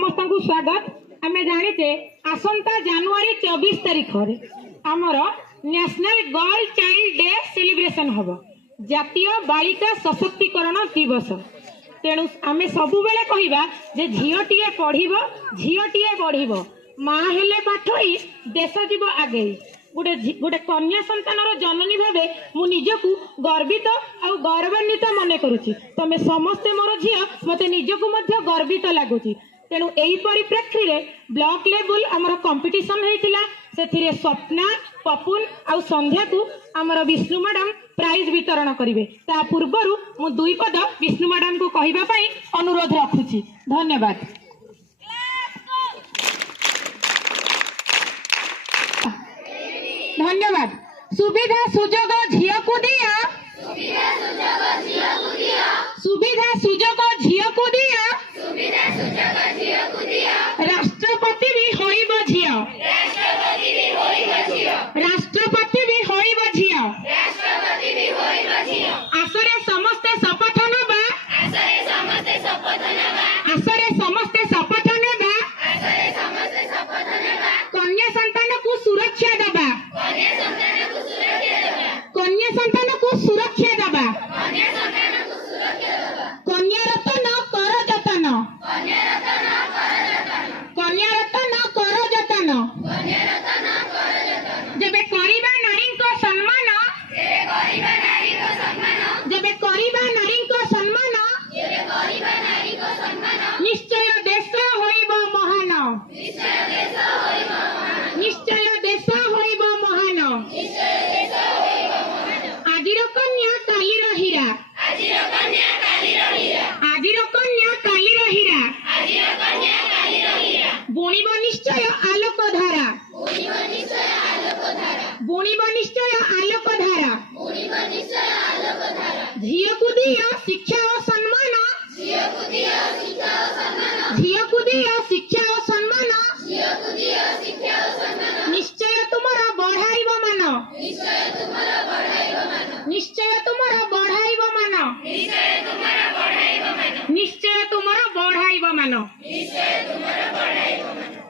समस्त को स्वागत। आम जाने आसंता जनवरी 24 तारीख आमर national girl child day celebration हम जातीय बालिका सशक्तिकरण दिवस। तेणु आम सब बेले कहवा जे झीटीए पढ़ झीटीए बढ़ माँ हेले पाठ ही देश जीव आगे। गोटे गोटे कन्या संतानर जननी भावे मु निजकू गर्वित और गौरवान्वित मन करुच्ची। तमे समस्ते मोर झी मते निजकू मध्य गर्वित लगुच। तेणु यही परिप्रेक्षी रे ब्लॉक लेवल आमर कंपटीशन होइतिला। सेथिरे स्वप्ना पपुन और संध्या को आमर विष्णु मैडम प्राइज वितरण करिवे। ता पूर्वरु मु दुई पद विष्णु मैडम को कहिबा पई अनुरोध रखुची। धन्यवाद। धन्यवाद। सुविधा सुजोग झियो को दिया, सुविधा सुजोग झियो को दिया, राष्ट्रपति भी होइबो झियो, राष्ट्रपति भी होइबो झियो। आसरे समस्ते शपथ नबा, आसरे समस्ते शपथ नबा, कन्या संतान को सुरक्षा देबा, कन्या संतान को सुरक्षा देबा, कन्या रत्न कर जतन, कन्या रत्न कर जतन, जेबे करिबा नारी को सम्मान, जेबे करिबा नारी को सम्मान, निश्चय देश होइबो महान, निश्चय देश होइबो महान। आजिर कन्या कालीर हीरा, आजिर कन्या कालीर हीरा, बुणिब निश्चय आलोक धारा, बुणिब निश्चय आलोक धारा। झियो को दिया शिक्षा और सम्मान, झियो को दिया शिक्षा और सम्मान। निश्चय तुम्हारा बढ़ाइब मान, निश्चय तुम्हारा बढ़ाइब मान, निश्चय तुम्हारा बढ़ाइब मान।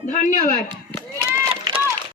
धन्यवाद।